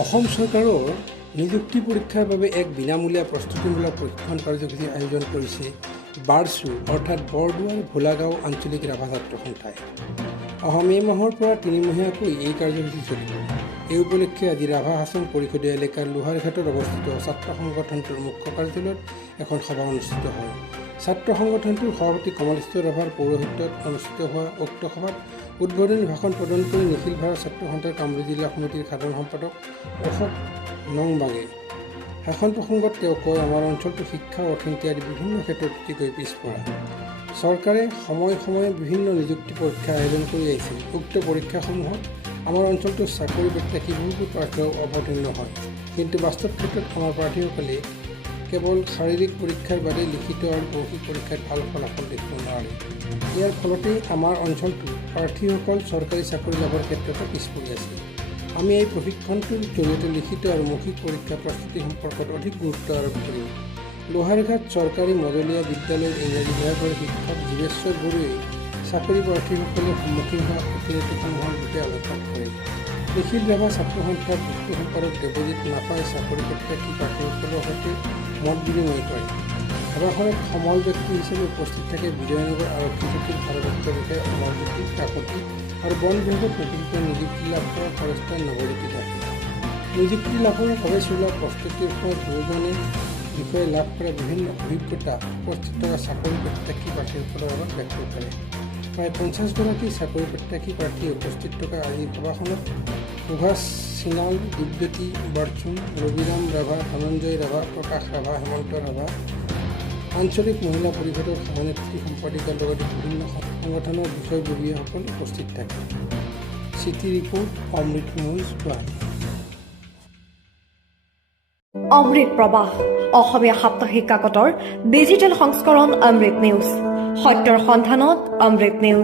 অসম চৰকাৰৰ নিযুক্তি পৰীক্ষাৰ বাবে এক বিনামূলীয়া প্ৰস্তুতিমূলক প্ৰশিক্ষণ কাৰ্যসূচী আয়োজন কৰিছে বাৰছু অৰ্থাৎ বৰদুৱাৰ ভোলাগাঁও আঞ্চলিক ৰাভা ছাত্ৰ সন্থাই। অহা মে' মাহৰ পৰা তিনিমহীয়াকৈ এই কাৰ্যসূচী চলিব। এই উপলক্ষে আজি ৰাভা হাছং পৰিষদীয় এলেকাৰ লোহাৰঘাটত অৱস্থিত ছাত্ৰ সংগঠনটোৰ মুখ্য কাৰ্যালয়ত এখন সভা অনুষ্ঠিত হয়। ছাত্ৰ সংগঠনটোৰ সভাপতি কমলেশ্বৰ ৰাভাৰ পৌৰোহিত্যত অনুষ্ঠিত হোৱা উক্ত সভাত উদ্বোধনী ভাষণ প্ৰদান কৰি নিখিল ভাৰত ছাত্ৰ সন্থাৰ কামৰূপ জিলা সমিতিৰ সাধাৰণ সম্পাদক অশোক নংবাগে ভাষণ প্ৰসংগত তেওঁ কয়, আমাৰ অঞ্চলটো শিক্ষা অৰ্থনীতি আদি বিভিন্ন ক্ষেত্ৰত অতিকৈ পিছপৰা। চৰকাৰে সময়ে সময়ে বিভিন্ন নিযুক্তি পৰীক্ষা আয়োজন কৰি আহিছে। উক্ত পৰীক্ষাসমূহত আমাৰ অঞ্চলটোৰ চাকৰি প্ৰত্যাশী বহুতো প্ৰাৰ্থীও অৱতীৰ্ণ হয়, কিন্তু বাস্তৱ ক্ষেত্ৰত আমাৰ প্ৰাৰ্থীসকলে কেৱল শাৰীৰিক পৰীক্ষাৰ বাদে লিখিত আৰু মৌখিক পৰীক্ষাত ভাল ফলাফল দেখিব নোৱাৰে। ইয়াৰ ফলতেই আমাৰ অঞ্চলটোৰ প্ৰাৰ্থীসকল চৰকাৰী চাকৰি লাভৰ ক্ষেত্ৰতো পিছ পৰি আছে। আমি এই প্ৰশিক্ষণটোৰ জৰিয়তে লিখিত আৰু মৌখিক পৰীক্ষা প্ৰস্তুতি সম্পৰ্কত অধিক গুৰুত্ব আৰোপ কৰিম। লোহাৰঘাট চৰকাৰী মজলীয়া বিদ্যালয়ৰ ইংৰাজী বিভাগৰ শিক্ষক জীৱেশ্বৰ বড়োৱে চাকৰি প্ৰাৰ্থীসকলে সন্মুখীন হোৱা কঠিনতাসমূহৰ বিষয়ে আলোকপাত কৰে। নিখিল ৰাভা ছাত্ৰ সন্থাৰ মুখ্য সম্পাদক দেৱজিৎ নাপাই চাকৰি প্ৰত্যাশী প্ৰাৰ্থীসকলৰ সৈতে মত বিনিময় কৰে। সভাখনত সমল ব্যক্তি হিচাপে উপস্থিত থাকে বিজয়নগৰ আৰক্ষী চকীৰ ভাৰপ্ৰাপ্ত বিষয়া অমৰজ্যোতি কাকতি আৰু বন বিভাগত নতুনকৈ নিযুক্তি লাভ কৰা ফৰেষ্টাৰ নৱজ্যোতি দাসে। নিযুক্তি লাভৰ বাবে চলোৱা প্ৰস্তুতিৰ সময়ত বহুজনে বিষয়ে লাভ কৰা বিভিন্ন অভিজ্ঞতা উপস্থিত থকা চাকৰি প্ৰত্যাশী প্ৰাৰ্থীসকলৰ আগত ব্যক্ত কৰে। প্ৰায় 50গৰাকী চাকৰি প্ৰত্যাশী প্ৰাৰ্থী উপস্থিত থকা আজিৰ সভাখনত সুভাষ সিনাল, দিব্যতী বাৰচুম, ৰবিৰাম ৰাভা, ধনঞ্জয় ৰাভা, প্ৰকাশ ৰাভা, হেমন্ত ৰাভা, আঞ্চলিক মহিলা পৰিষদৰ সভানেত্ৰী সম্পাদিকাৰ লগতে বিভিন্ন সংগঠনৰ বিষয়ববীয়াসকল উপস্থিত থাকে। চিটি ৰিপৰ্ট, অমৃত নিউজ, গুৱাহাটী। অমৃত প্ৰবাহ অসমীয়া সাপ্তাহিক কাকতৰ ডিজিটেল সংস্কৰণ অমৃত নিউজ, সত্যৰ সন্ধানত অমৃত নিউজ।